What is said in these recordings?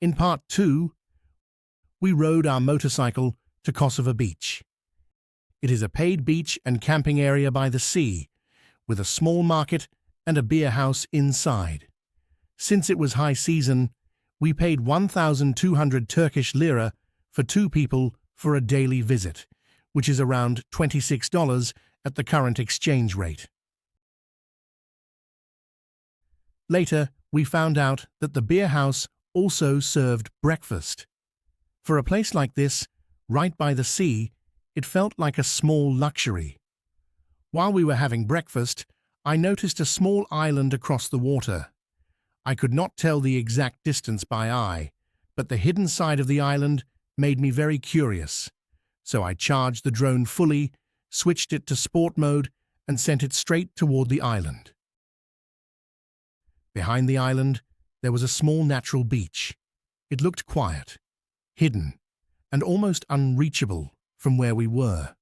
In part 2, we rode our motorcycle to Kosova Beach. It is a paid beach and camping area by the sea, with a small market and a beer house inside. Since it was high season, we paid 1,200 Turkish lira for 2 people for a daily visit, which is around $26 at the current exchange rate. Later, we found out that the beer house also served breakfast. For a place like this, right by the sea, it felt like a small luxury. While we were having breakfast, I noticed a small island across the water. I could not tell the exact distance by eye, but the hidden side of the island made me very curious. So I charged the drone fully, switched it to sport mode, and sent it straight toward the island. Behind the island, there was a small natural beach. It looked quiet, hidden, and almost unreachable from where we were.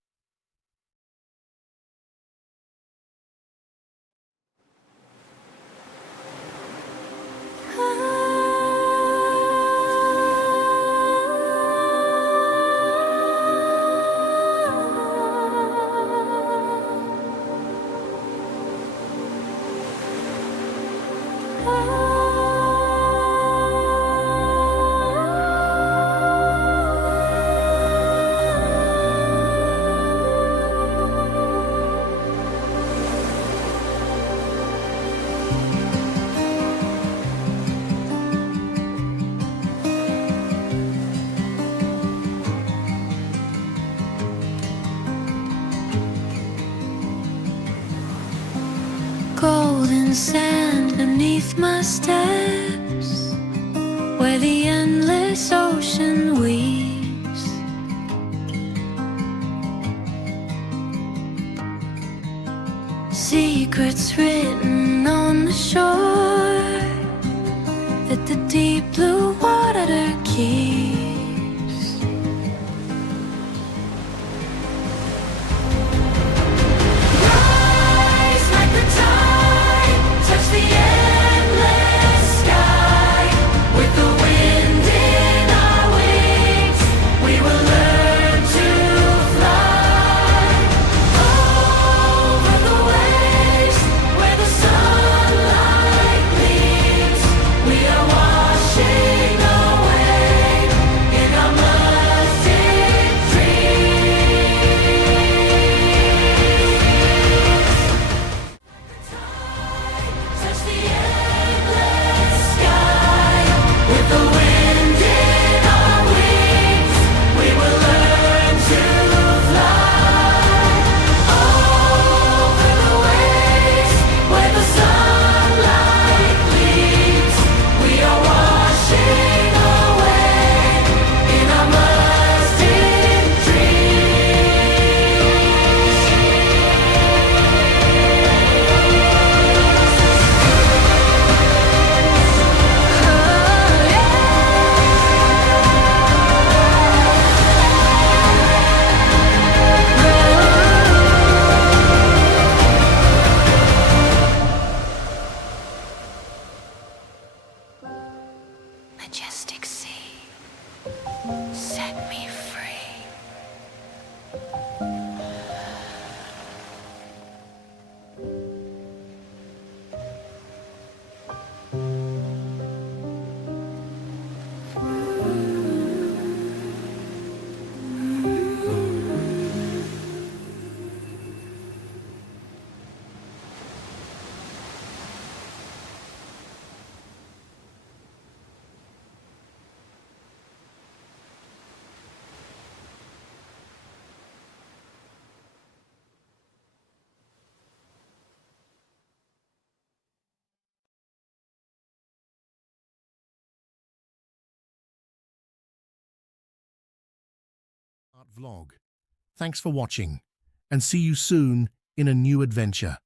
Golden sand beneath my steps, where the endless ocean weaves. Secrets written on the shore that the deep blue water keeps. Majestic sea, set me free. Vlog. Thanks for watching, and see you soon in a new adventure.